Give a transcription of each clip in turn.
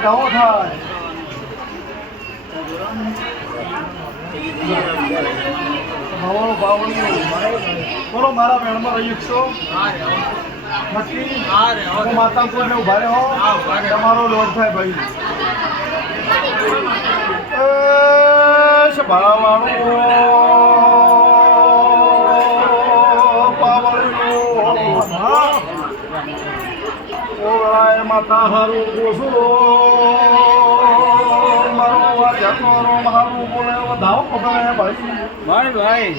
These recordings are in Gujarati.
વધાવો થાય. ભાવણું ભાવણું બોલો, મારા મેળમાં રહી શકશો? નક્કી? માતા ને ઊભા હો તમારો લોટ થાય ભાઈ. એ ભાવણું માતા હારું કોસો મારો અવાજ હતો મારું બોલે વધાવો પકડે ભાઈ ભાઈ ભાઈ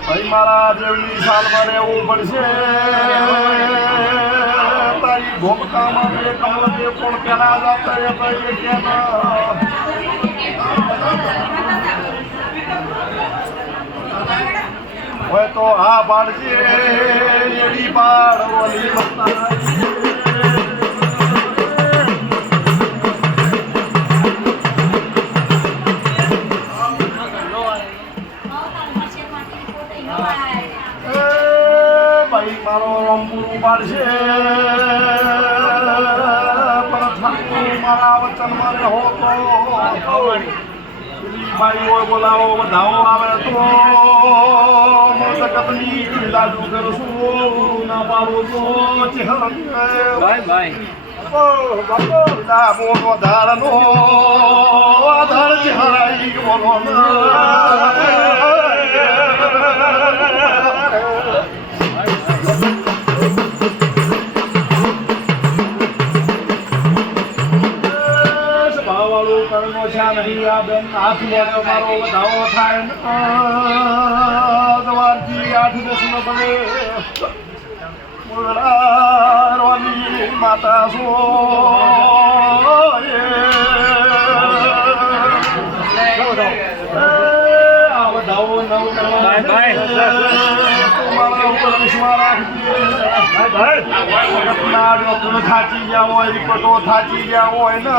ભાઈ મારા જેવની સાલમાં રહેવું પડશે તારી ભોગતામાં બે બે પણ પેલા જાતા એ ભાઈ હોય તો હા પાડજે એડી પાડ ઓલી. ભાઈ, મારો રંબુરું પાડશે પણ મારા વચનમાં રહો તો ભાઈ હોય બોલાવો વધાવો આવે તો મસ્તકતની લાડુ કરશું. ના પાડો તો ચહેરા ભાઈ ભાઈ ધારનો આધાર ચહેરાઈ બોલો ભાવવાળું આ બેન મારો વધાવો થાય ને આઠ દસ નો મોગરાની માતા સો ભાઈ, ભાઈ. થાચી ગયા હોય પટો થાચી ગયા હોય ને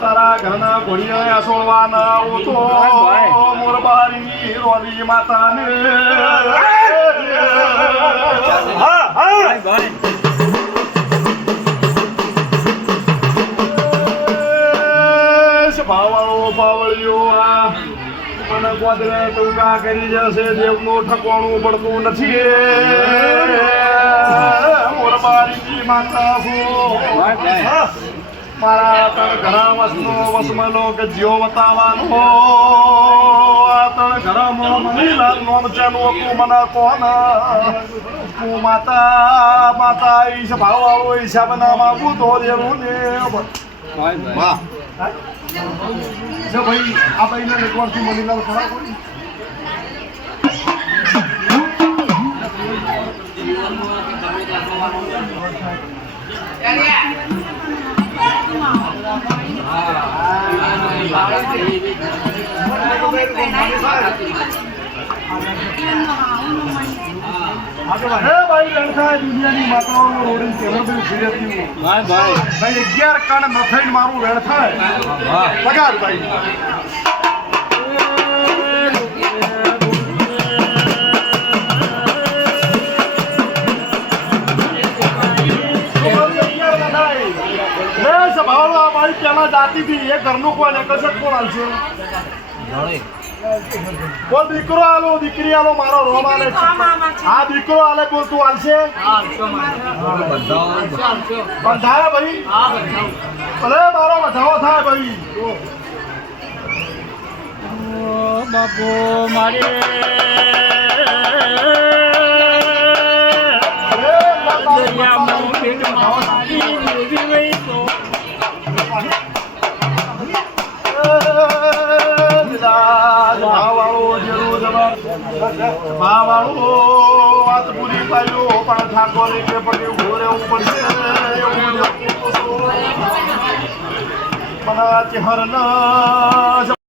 તારા ઘરના ઘોડિયા સોળવાના આવું તો ભાઈ. મોરબારી રોલી માતાને. ભાવાળો પાવળિયો આ મને ગોદરે ટૂંકા કરી જશે દેવનું ઠકવાનું પડતું નથી. મોરબારી માતા ભાઈ મારા તણ ઘણા વસનો વસમલો કે જીઓ વતાવાનો આ તણ ઘરમાં મનીલાલ નોમ ચાનું હતું મને કોણ તું માતા માતા ઈશ ભાવવાળો હિસાબ ના માગું તો દેવું. ને વાહ. જો ભાઈ આ ભાઈને નેટવર્કથી મનીલાલ ખરા કોઈ રણખાય દુનિયાની માતાઓનો રોડી કેવળ બી ઊભી રહેતી હું ભાઈ ભાઈ ભાઈ અગિયાર કણ નથઈને મારું વેણ થાય. પગાર ભાઈ. એ ઘરનું કોઈ ને કશે કોણ હાલશે? બોલ દીકરો આલો દીકરી આલો મારો રોમ આલે છે. આ દીકરો આલે બોલ તું હાલશે? બંધાયા ભાઈ? ભલે મારો વધાવો થાય ભાઈ. બાપુ મારે. વાત પૂરી પાયો પણ ઠાકોરે કે પગે ઊભો રહેવું પડશે. એવું ના